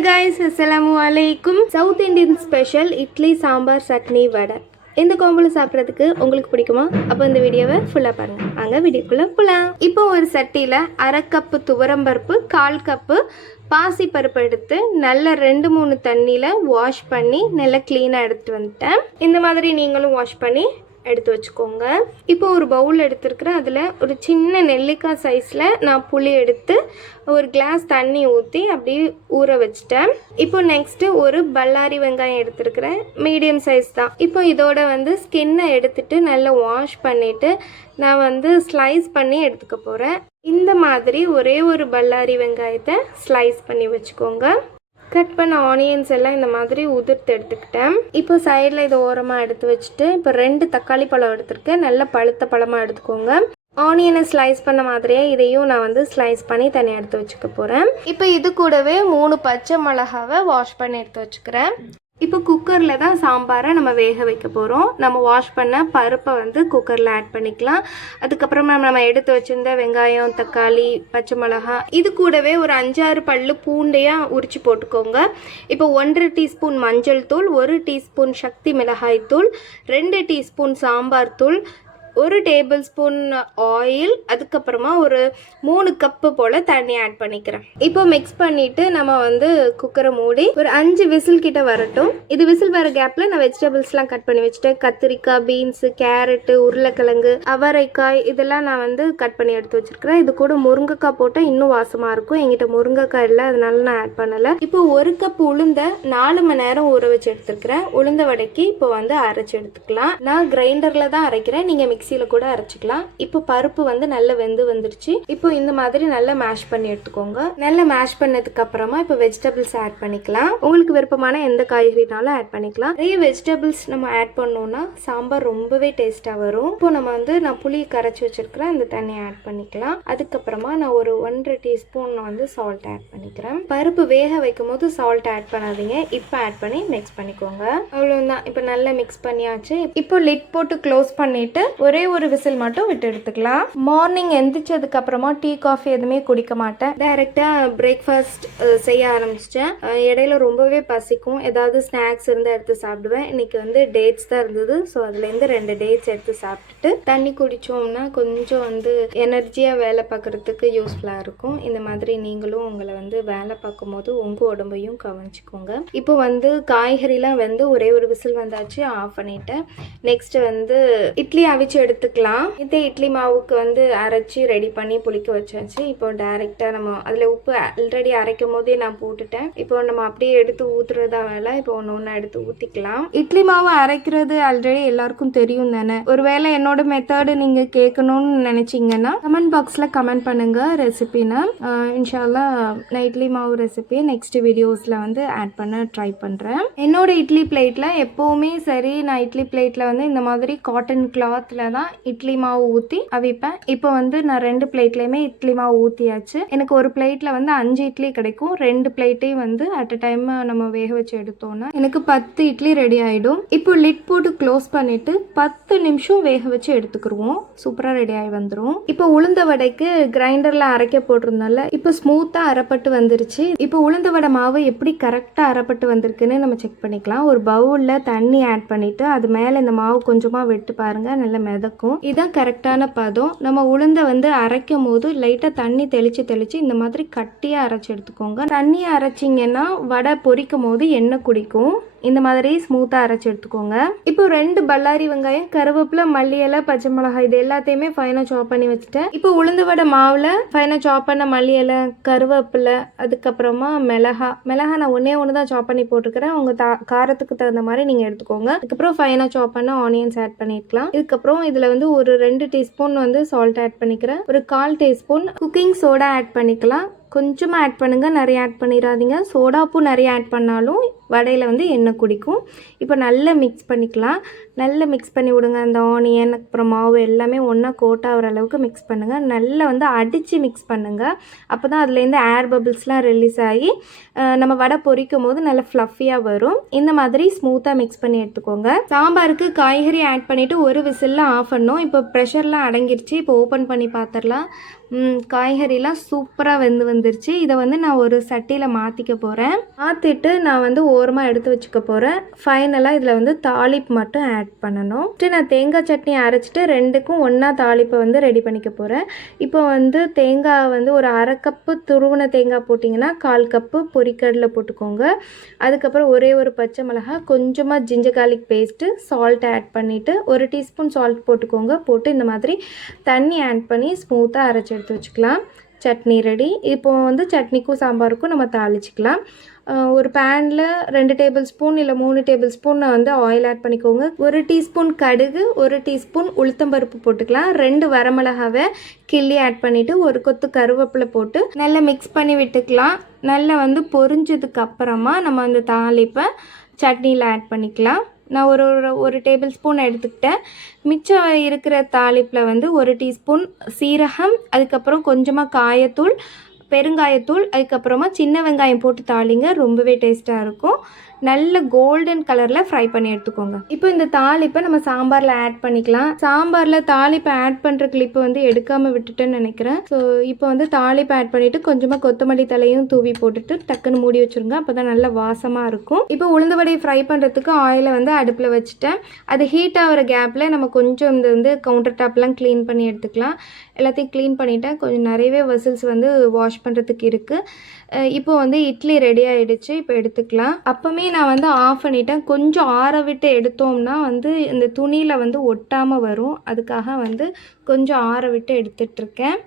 Hi guys, அஸ்ஸலாமு அலைக்கும். South Indian special idli sambar chutney vada இந்த கோம்பில் சாப்பிட்றதுக்கு உங்களுக்கு பிடிக்குமா? அப்போ இந்த வீடியோவை ஃபுல்லாக பாருங்கள். வாங்க வீடியோக்குள்ளே போகலாம். இப்போ ஒரு சட்டியில் 1/2 கப்பு துவரம்பருப்பு, 1/4 கப்பு பாசிப்பருப்பு எடுத்து நல்லா 2-3 தண்ணியில் வாஷ் பண்ணி நல்லா க்ளீனாக எடுத்துகிட்டு வந்துட்டேன். இந்த மாதிரி நீங்களும் வாஷ் பண்ணி எடுத்து வச்சுக்கோங்க. இப்போ ஒரு பவுல் எடுத்துருக்கிறேன். அதில் ஒரு சின்ன நெல்லிக்காய் சைஸில் நான் புளி எடுத்து ஒரு கிளாஸ் தண்ணி ஊற்றி அப்படியே ஊற வச்சுட்டேன். இப்போ நெக்ஸ்ட்டு ஒரு பல்லாரி வெங்காயம் எடுத்துருக்கிறேன், மீடியம் சைஸ் தான். இப்போ இதோட ஸ்கின்னை எடுத்துட்டு நல்லா வாஷ் பண்ணிவிட்டு நான் ஸ்லைஸ் பண்ணி எடுத்துக்க போகிறேன். இந்த மாதிரி ஒரே ஒரு பல்லாரி வெங்காயத்தை ஸ்லைஸ் பண்ணி வச்சுக்கோங்க. கட் பண்ண ஆனியன்ஸ் எல்லாம் இந்த மாதிரி உதிர்த்து எடுத்துக்கிட்டேன். இப்போ சைடில் இதை ஓரமாக எடுத்து வச்சுட்டு இப்போ 2 தக்காளி பழம் எடுத்துருக்கேன். நல்ல பழுத்த பழமாக எடுத்துக்கோங்க. ஆனியனை ஸ்லைஸ் பண்ண மாதிரியே இதையும் நான் ஸ்லைஸ் பண்ணி தனியாக எடுத்து வச்சுக்க போகிறேன். இப்போ இது கூடவே 3 பச்சை மிளகாவை வாஷ் பண்ணி எடுத்து வச்சுக்கிறேன். இப்போ குக்கரில் தான் சாம்பாரை நம்ம வேக வைக்க போகிறோம். நம்ம வாஷ் பண்ண பருப்பை குக்கரில் ஆட் பண்ணிக்கலாம். அதுக்கப்புறமா நம்ம எடுத்து வச்சுருந்த வெங்காயம், தக்காளி, பச்சை மிளகா, இது கூடவே ஒரு 5-6 பல்லு பூண்டையாக உரித்து போட்டுக்கோங்க. இப்போ 1 டீஸ்பூன் மஞ்சள் தூள், 1 டீஸ்பூன் சக்தி மிளகாய் தூள், 2 டீஸ்பூன் சாம்பார் தூள், 1 டேபிள் ஸ்பூன் ஆயில், அதுக்கப்புறமா ஒரு 3 கப்பு போல் தண்ணி ஆட் பண்ணிக்கிறேன். இப்போ மிக்ஸ் பண்ணிவிட்டு நம்ம குக்கரை மூடி ஒரு 5 விசில் கிட்ட வரட்டும். இது விசில் வர கேப்பில் நான் வெஜிடபிள்ஸ்லாம் கட் பண்ணி வச்சுட்டேன். கத்திரிக்காய், பீன்ஸு, கேரட்டு, உருளைக்கிழங்கு, அவரைக்காய் இதெல்லாம் நான் கட் பண்ணி எடுத்து வச்சுருக்கிறேன். இது கூட முருங்கைக்காய் போட்டால் இன்னும் வாசமாக இருக்கும். என்கிட்ட முருங்கைக்காய் இல்லை, அதனால நான் ஆட் பண்ணலை. இப்போ 1 கப் உளுந்த 4 மணி நேரம் ஊற வச்சு எடுத்துருக்கிறேன். உளுந்த வடைக்கு இப்போ அரைச்சி எடுத்துக்கலாம். நான் கிரைண்டரில் தான் அரைக்கிறேன், நீங்கள் மிக்சியில் கூட அரைச்சிக்கலாம். இப்போ பருப்பு நல்லா வெந்து வந்துருச்சு. இப்போ இந்த மாதிரி நல்லா மேஷ் பண்ணி எடுத்துக்கோங்க. நல்லா மேஷ் பண்ணதுக்கு அப்புறமா இப்போ வெஜிடபிள்ஸ் ஆட் பண்ணிக்கலாம். உங்களுக்கு விருப்பமான எந்த காய்கறினாலும் ஆட் பண்ணிக்கலாம். நிறைய வெஜிடபிள்ஸ் நம்ம ஆட் பண்ணோம்னா சாம்பார் ரொம்பவே டேஸ்ட்டாக வரும். இப்போ நம்ம நான் புளி கரைச்சி வச்சிருக்கிறேன், அந்த தண்ணியை ஆட் பண்ணிக்கலாம். அதுக்கப்புறமா நான் ஒரு 1/2 டீஸ்பூன் சால்ட் ஆட் பண்ணிக்கிறேன். பருப்பு வேக வைக்கும் போது சால்ட் ஆட் பண்ணாதீங்க, இப்போ ஆட் பண்ணி மிக்ஸ் பண்ணிக்கோங்க. அவ்வளோதான். இப்போ நல்லா மிக்ஸ் பண்ணியாச்சு. இப்போ லிட் போட்டு க்ளோஸ் பண்ணிட்டு ஒரே ஒரு விசில் மட்டும் விட்டு எடுத்துக்கலாம். மார்னிங் எந்திரிச்சதுக்கு அப்புறமா டீ காஃபி எதுவுமே குடிக்க மாட்டேன். டைரக்டா பிரேக்ஃபாஸ்ட் செய்ய ஆரம்பிச்சிட்டேன். இடையில ரொம்பவே பசிக்கும், ஏதாவது ஸ்நாக்ஸ் இருந்தால் எடுத்து சாப்பிடுவேன். இன்னைக்கு டேட்ஸ் தான் இருந்தது. ஸோ அதுலேருந்து 2 டேட்ஸ் எடுத்து சாப்பிட்டுட்டு தண்ணி குடித்தோம்னா கொஞ்சம் எனர்ஜியாக வேலை பார்க்குறதுக்கு யூஸ்ஃபுல்லாக இருக்கும். இந்த மாதிரி நீங்களும் உங்களை வேலை பார்க்கும் போது உங்கள் உடம்பையும் கவனிச்சுக்கோங்க. இப்போ காய்கறிலாம் ஒரே ஒரு விசில் வந்தாச்சு, ஆஃப் பண்ணிட்டேன். நெக்ஸ்ட் இட்லி அவிச்சு எடுத்துக்கலாம். இதே இட்லி மாவுக்கு அரைச்சி ரெடி பண்ணி புளிக்க வச்சாச்சு. இப்போ டைரெக்டாக நம்ம அதில் உப்பு ஆல்ரெடி அரைக்கும் போதே நான் போட்டுட்டேன். இப்போ நம்ம அப்படியே எடுத்து ஊற்றுறதா வேலை. இப்போ ஒன்று எடுத்து ஊற்றிக்கலாம். இட்லி மாவு அரைக்கிறது ஆல்ரெடி எல்லாருக்கும் தெரியும் தானே. ஒருவேளை என்னோட மெத்தடு நீங்கள் கேட்கணும்னு நினச்சிங்கன்னா கமெண்ட் பாக்ஸில் கமெண்ட் பண்ணுங்கள் ரெசிபினா. இன்ஷால்லா நான் இட்லி மாவு ரெசிபியை நெக்ஸ்ட் வீடியோஸில் ஆட் பண்ண ட்ரை பண்ணுறேன். என்னோட இட்லி பிளேட்டில் எப்போவுமே சரி, நான் இட்லி பிளேட்டில் இந்த மாதிரி காட்டன் கிளாத்தில் தான் இட்லி மாவு ஊற்றி அவிப்பேன். இப்போ நான் 2 பிளேட்லையுமே இட்லி மாவு ஊற்றியாச்சு. எனக்கு ஒரு பிளேட்டில் 5 இட்லி கிடைக்கும். 2 பிளேட்டையும் அட் அ டைம் நம்ம வேக வச்சு எடுத்தோன்னா எனக்கு 10 இட்லி ரெடி ஆகிடும். இப்போ லிட் போட்டு க்ளோஸ் பண்ணிவிட்டு 10 நிமிஷம் வேக வச்சு எடுத்துக்கிடுவோம். சூப்பராக ரெடி ஆகி வந்துடும். இப்போ உளுந்த வடைக்கு கிரைண்டரில் அரைக்க போட்டிருந்தால இப்போ ஸ்மூத்தாக அரைப்பட்டு வந்துருச்சு. இப்போ உளுந்த வடை மாவு எப்படி கரெக்டாக அரைப்பட்டு வந்திருக்குன்னு நம்ம செக் பண்ணிக்கலாம். ஒரு பவுலில் தண்ணி ஆட் பண்ணிவிட்டு அது மேலே இந்த மாவு கொஞ்சமாக விட்டு பாருங்கள், நல்லா மிதக்கும். இதுதான் கரெக்டான பதம். நம்ம உளுந்தை அரைக்கும் போது லைட்டாக தண்ணி தெளித்து இந்த மாதிரி கட்டியாக அரைச்சி எடுத்துக்கோங்க. தண்ணியை அரைச்சிங்கன்னா வடை பொரிக்கும் போது எண்ணெய் குடிக்கும். இந்த மாதிரி ஸ்மூத்தாக அரைச்சி எடுத்துக்கோங்க. இப்போ 2 பல்லாரி வெங்காயம், கருவேப்பிலை, மல்லி இலை, பச்சை மிளகாய் இது எல்லாத்தையுமே ஃபைனாக சாப் பண்ணி வச்சுட்டேன். இப்போ உளுந்து வடை மாவில் ஃபைனாக சாப் பண்ண மல்லி இலை, கருவேப்பிலை, அதுக்கப்புறமா மிளகா நான் ஒன்று தான் சாப் பண்ணி போட்டுக்கிறேன். உங்கள் காரத்துக்கு தகுந்த மாதிரி நீங்கள் எடுத்துக்கோங்க. அதுக்கப்புறம் ஃபைனாக சாப் பண்ண ஆனியன்ஸ் ஆட் பண்ணிக்கலாம். இதுக்கப்புறம் இதில் ஒரு 2 டீஸ்பூன் சால்ட் ஆட் பண்ணிக்கிறேன். ஒரு 1/4 டீஸ்பூன் குக்கிங் சோடா ஆட் பண்ணிக்கலாம். கொஞ்சமாக ஆட் பண்ணுங்கள், நிறைய ஆட் பண்ணிடாதீங்க. சோடாப்பூ நிறைய ஆட் பண்ணாலும் வடையில் எண்ணெய் குடிக்கும். இப்போ நல்லா மிக்ஸ் பண்ணிக்கலாம். நல்லா மிக்ஸ் பண்ணி விடுங்க. அந்த ஆனியன் அப்புறம் மாவு எல்லாமே ஒன்றா கோட் ஆகிற அளவுக்கு மிக்ஸ் பண்ணுங்கள். நல்லா வந்து அடித்து மிக்ஸ் பண்ணுங்கள். அப்போ தான் அதுலேருந்து ஏர் பபிள்ஸ்லாம் ரிலீஸ் ஆகி நம்ம வடை பொரிக்கும் போது நல்லா ஃப்ளஃபியாக வரும். இந்த மாதிரி ஸ்மூத்தாக மிக்ஸ் பண்ணி எடுத்துக்கோங்க. சாம்பாருக்கு காய்கறி ஆட் பண்ணிவிட்டு ஒரு விசிலில் ஆஃப் பண்ணோம். இப்போ ப்ரெஷர்லாம் அடங்கிருச்சு. இப்போ ஓப்பன் பண்ணி பார்த்துடலாம். காய்கறிலாம் சூப்பராக வந்துருச்சு. இதை வந்து நான் ஒரு சட்டியில் மாற்றிக்க போகிறேன். மாற்றிட்டு நான் வந்து ஓரமாக எடுத்து வச்சுக்க போகிறேன். ஃபைனலாக இதில் வந்து தாளிப்பு மட்டும் ஆட் பண்ணணும். நான் தேங்காய் சட்னி அரைச்சிட்டு ரெண்டுக்கும் ஒன்றா தாளிப்பை வந்து ரெடி பண்ணிக்க போகிறேன். இப்போ வந்து தேங்காய் வந்து ஒரு அரை கப்பு துருவின தேங்காய் போட்டிங்கன்னா 1/4 கப்பு பொரிக்கடலை போட்டுக்கோங்க. அதுக்கப்புறம் ஒரே ஒரு பச்சை மிளகாய், கொஞ்சமாக ginger garlic paste, salt add பண்ணிவிட்டு 1 டீஸ்பூன் சால்ட் போட்டுக்கோங்க. போட்டு இந்த மாதிரி தண்ணி ஆட் பண்ணி ஸ்மூத்தாக அரைச்சி எடுத்து வச்சுக்கலாம். சட்னி ரெடி. இப்போ வந்து சட்னிக்கும் சாம்பாருக்கும் நம்ம தாளிச்சிக்கலாம். ஒரு பேனில் 2 டேபிள் ஸ்பூன் இல்லை 3 டேபிள் ஸ்பூன் வந்து ஆயில் ஆட் பண்ணிக்கோங்க. 1 டீஸ்பூன் கடுகு, 1 டீஸ்பூன் உளுத்தம்பருப்பு போட்டுக்கலாம். 2 வரமிளகாவை கிள்ளி ஆட் பண்ணிவிட்டு ஒரு கொத்து கருவேப்பிலை போட்டு நல்லா மிக்ஸ் பண்ணி விட்டுக்கலாம். நல்லா வந்து பொரிஞ்சதுக்கு அப்புறமா நம்ம அந்த தாளிப்பை சட்னியில் ஆட் பண்ணிக்கலாம். நான் ஒரு டேபிள் ஸ்பூன் எடுத்துக்கிட்டேன். மிச்சம் இருக்கிற தாளிப்பில் வந்து 1 டீஸ்பூன் சீரகம், அதுக்கப்புறம் கொஞ்சமாக காயத்தூள், பெருங்காயத்தூள், அதுக்கப்புறமா சின்ன வெங்காயம் போட்டு தாளிங்க. ரொம்பவே டேஸ்ட்டாக இருக்கும். நல்ல கோல்டன் கலரில் ஃப்ரை பண்ணி எடுத்துக்கோங்க. இப்போ இந்த தாளிப்பை நம்ம சாம்பாரில் ஆட் பண்ணிக்கலாம். சாம்பாரில் தாளிப்பை ஆட் பண்ணுற கிளிப்பை வந்து எடுக்காமல் விட்டுட்டேன்னு நினைக்கிறேன். ஸோ இப்போ வந்து தாளிப்பை ஆட் பண்ணிவிட்டு கொஞ்சமாக கொத்தமல்லி தலையும் தூவி போட்டுட்டு டக்குன்னு மூடி வச்சுருங்க. அப்போ தான் நல்லா வாசமாக இருக்கும். இப்போ உளுந்து வடையை ஃப்ரை பண்ணுறதுக்கு ஆயிலை வந்து அடுப்பில் வச்சுட்டேன். அது ஹீட் ஆகிற கேப்பில் நம்ம கொஞ்சம் இந்த வந்து கவுண்டர் டாப்லாம் க்ளீன் பண்ணி எடுத்துக்கலாம். எல்லாத்தையும் க்ளீன் பண்ணிவிட்டேன். கொஞ்சம் நிறையவே வெசல்ஸ் வந்து வாஷ் பண்ணுறதுக்கு இருக்குது. இப்போ வந்து இட்லி ரெடி ஆகிடுச்சு. இப்போ எடுத்துக்கலாம். அப்போமே நான் வந்து ஆஃப் பண்ணிட்டேன். கொஞ்சம் ஆற விட்டு எடுத்தோம்னா வந்து இந்த துணியில் வந்து ஒட்டாமல் வரும். அதுக்காக வந்து கொஞ்சம் ஆற விட்டு எடுத்துகிட்ருக்கேன்.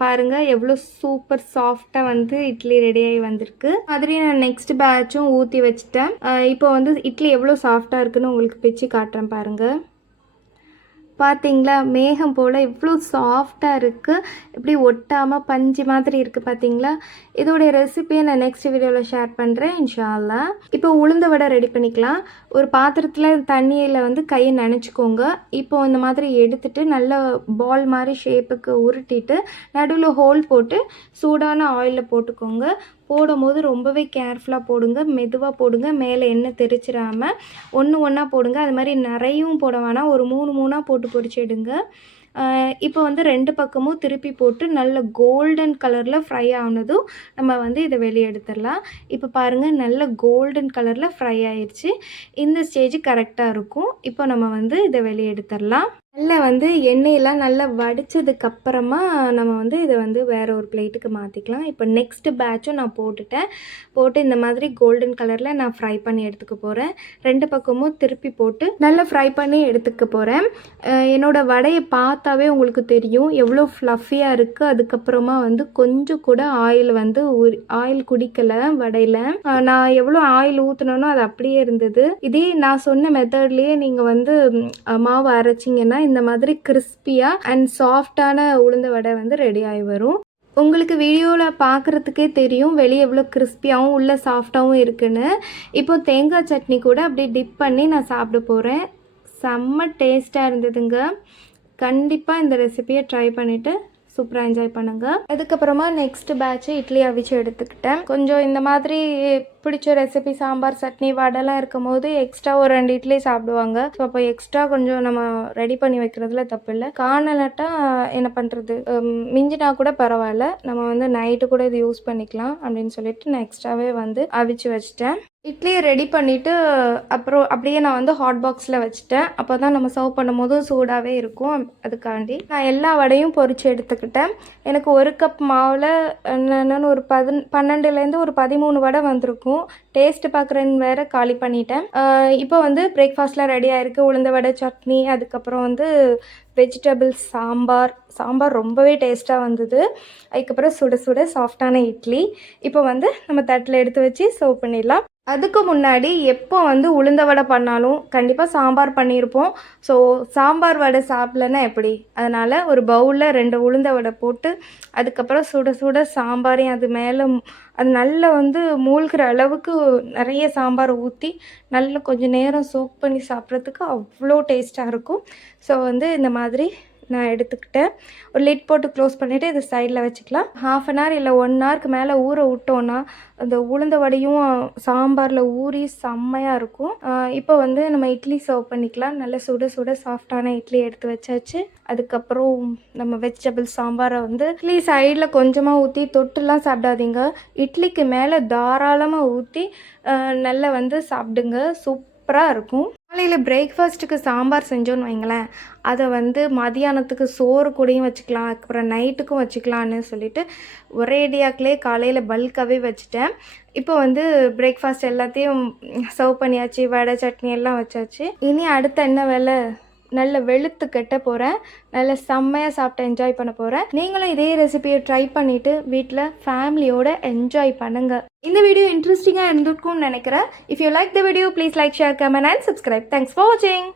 பாருங்கள் எவ்வளோ சூப்பர் சாஃப்டாக வந்து இட்லி ரெடியாகி வந்திருக்கு. மாதிரி நான் நெக்ஸ்ட் பேட்சும் ஊற்றி வச்சுட்டேன். இப்போ வந்து இட்லி எவ்வளோ சாஃப்டாக இருக்குன்னு உங்களுக்கு பிச்சு காட்டுறேன் பாருங்கள். பார்த்தீங்களா, மேகம் போல் இவ்வளோ சாஃப்டாக இருக்குது. இப்படி ஒட்டாமல் பஞ்சு மாதிரி இருக்குது பார்த்தீங்களா. இதோடைய ரெசிபியை நான் நெக்ஸ்ட் வீடியோவில் ஷேர் பண்ணுறேன் இன்ஷா அல்லாஹ். இப்போ உளுந்த வடை ரெடி பண்ணிக்கலாம். ஒரு பாத்திரத்தில் தண்ணியில் வந்து கையை நனைச்சிக்கோங்க. இப்போ இந்த மாதிரி எடுத்துகிட்டு நல்ல பால் மாதிரி ஷேப்புக்கு உருட்டிட்டு நடுவில் ஹோல் போட்டு சூடான ஆயிலில் போட்டுக்கோங்க. போடும்போது ரொம்பவே கேர்ஃபுல்லாக போடுங்க, மெதுவாக போடுங்க. மேலே எண்ணெய் தெரிச்சிடாமல் ஒன்றா போடுங்க. அது மாதிரி நிறையும் போட வேணாம். ஒரு 3 போட்டு பொரிச்சு எடுங்க. இப்போ வந்து 2 பக்கமும் திருப்பி போட்டு நல்ல கோல்டன் கலரில் ஃப்ரை ஆனதும் நம்ம வந்து இதை வெளியே எடுத்துடலாம். இப்போ பாருங்கள் நல்ல கோல்டன் கலரில் ஃப்ரை ஆயிடுச்சு. இந்த ஸ்டேஜ் கரெக்டாக இருக்கும். இப்போ நம்ம வந்து இதை வெளியே எடுத்துடலாம். நல்லா வந்து எண்ணெயெல்லாம் நல்லா வடித்ததுக்கப்புறமா நம்ம வந்து இதை வந்து வேறு ஒரு பிளேட்டுக்கு மாற்றிக்கலாம். இப்போ நெக்ஸ்ட்டு பேட்சும் நான் போட்டு இந்த மாதிரி கோல்டன் கலரில் நான் ஃப்ரை பண்ணி எடுத்துக்க போகிறேன். 2 பக்கமும் திருப்பி போட்டு நல்லா ஃப்ரை பண்ணி எடுத்துக்க போகிறேன். என்னோடய வடையை பார்த்தாவே உங்களுக்கு தெரியும் எவ்வளோ ஃப்ளஃபியாக இருக்குது. அதுக்கப்புறமா வந்து கொஞ்சம் கூட ஆயில் வந்து ஆயில் குடிக்கலை வடையில். நான் எவ்வளோ ஆயில் ஊற்றினோனோ அது அப்படியே இருந்தது. இதே நான் சொன்ன மெத்தட்லேயே நீங்கள் வந்து மாவு அரைச்சிங்கன்னா இந்த மாதிரி கிறிஸ்பியாக அண்ட் சாஃப்டான உளுந்த வடை வந்து ரெடி ஆகி வரும். உங்களுக்கு வீடியோவில் பார்க்குறதுக்கே தெரியும் வெளியே எவ்வளோ கிறிஸ்பியாகவும் உள்ள சாஃப்டாகவும் இருக்குன்னு. இப்போ தேங்காய் சட்னி கூட அப்படியே டிப் பண்ணி நான் சாப்பிட போகிறேன். செம்ம டேஸ்ட்டாக இருந்ததுங்க. கண்டிப்பாக இந்த ரெசிபியை ட்ரை பண்ணிவிட்டு சூப்பராக என்ஜாய் பண்ணுங்கள். அதுக்கப்புறமா நெக்ஸ்ட் பேட்ச் இட்லி அவிச்சு எடுத்துக்கிட்டேன். கொஞ்சம் இந்த மாதிரி பிடிச்ச ரெசிபி சாம்பார் சட்னி வடைலாம் இருக்கும் போது எக்ஸ்ட்ரா ஒரு 2 இட்லி சாப்பிடுவாங்க. ஸோ அப்போ எக்ஸ்ட்ரா கொஞ்சம் நம்ம ரெடி பண்ணி வைக்கிறதுல தப்பு இல்லை. காணலாட்டா என்ன பண்ணுறது, மிஞ்சினா கூட பரவாயில்ல, நம்ம வந்து நைட்டு கூட இது யூஸ் பண்ணிக்கலாம் அப்படின்னு சொல்லிட்டு நான் எக்ஸ்ட்ராவே வந்து அவிச்சு வச்சுட்டேன். இட்லியை ரெடி பண்ணிவிட்டு அப்புறம் அப்படியே நான் வந்து ஹாட் பாக்ஸில் வச்சுட்டேன். அப்போ தான் நம்ம சர்வ் பண்ணும் போதும் சூடாகவே இருக்கும். அதுக்காண்டி நான் எல்லா வடையும் பொரித்து எடுத்துக்கிட்டேன். எனக்கு 1 கப் மாவில் என்னென்னு ஒரு 12லேருந்து ஒரு 13 வடை வந்திருக்கும். டேஸ்ட்டு பார்க்குறேன்னு வேறு காலி பண்ணிட்டேன். இப்போ வந்து பிரேக்ஃபாஸ்ட்லாம் ரெடி ஆகிருக்கு. உளுந்த வடை, சட்னி, அதுக்கப்புறம் வந்து வெஜிடபிள்ஸ் சாம்பார் ரொம்பவே டேஸ்ட்டாக வந்தது. அதுக்கப்புறம் சுட சுட சாஃப்டான இட்லி. இப்போ வந்து நம்ம தட்டில் எடுத்து வச்சு சர்வ் பண்ணிடலாம். அதுக்கு முன்னாடி எப்போ வந்து உளுந்த வடை பண்ணாலும் கண்டிப்பாக சாம்பார் பண்ணியிருப்போம். ஸோ சாம்பார் வடை சாப்பிட்லன்னா எப்படி? அதனால் ஒரு பவுலில் 2 உளுந்த வடை போட்டு அதுக்கப்புறம் சுட சுட சாம்பாரையும் அது மேலே அது நல்லா வந்து மூழ்கிற அளவுக்கு நிறைய சாம்பார் ஊற்றி நல்லா கொஞ்சம் நேரம் சோக் பண்ணி சாப்பிட்றதுக்கு அவ்வளோ டேஸ்ட்டாக இருக்கும். ஸோ வந்து இந்த மாதிரி நான் எடுத்துக்கிட்டேன். ஒரு லிட் போட்டு க்ளோஸ் பண்ணிவிட்டு இதை சைடில் வச்சுக்கலாம். 1/2 அன் ஹவர் இல்லை 1 ஹவருக்கு மேலே ஊற விட்டோன்னா அந்த உளுந்த வடையும் சாம்பாரில் ஊறி செம்மையாக இருக்கும். இப்போ வந்து நம்ம இட்லி சர்வ் பண்ணிக்கலாம். நல்ல சுட சுட சாஃப்டான இட்லி எடுத்து வச்சாச்சு. அதுக்கப்புறம் நம்ம வெஜிடபிள் சாம்பாரை வந்து இட்லி சைடில் கொஞ்சமாக ஊற்றி தொட்டுலாம் சாப்பிடாதீங்க. இட்லிக்கு மேலே தாராளமாக ஊற்றி நல்லா வந்து சாப்பிடுங்க. சூப்பராக இருக்கும். காலையில் பிரேக்ஃபாஸ்ட்டுக்கு சாம்பார் செஞ்சோன்னு வைங்களேன், அதை வந்து மதியானத்துக்கு சோறு கூடயும் வச்சுக்கலாம், அதுக்கப்புறம் நைட்டுக்கும் வச்சுக்கலான்னு சொல்லிட்டு ஒரேடியாக்கிலே காலையில் பல்காகவே வச்சுட்டேன். இப்போ வந்து பிரேக்ஃபாஸ்ட் எல்லாத்தையும் சர்வ் பண்ணியாச்சு, வடை சட்னி எல்லாம் வச்சாச்சு. இனி அடுத்த என்ன வேலை? நல்ல வெளுத்து கட்ட போகிறேன். நல்ல செம்மையாக சாப்பிட்டு என்ஜாய் பண்ண போகிறேன். நீங்களும் இதே ரெசிபியை ட்ரை பண்ணிவிட்டு வீட்டில் ஃபேமிலியோட என்ஜாய் பண்ணுங்கள். இந்த வீடியோ இன்ட்ரெஸ்டிங்காக இருந்திருக்கும்னு நினைக்கிறேன். If you like the video please like, share, comment and subscribe. Thanks for வாட்சிங்.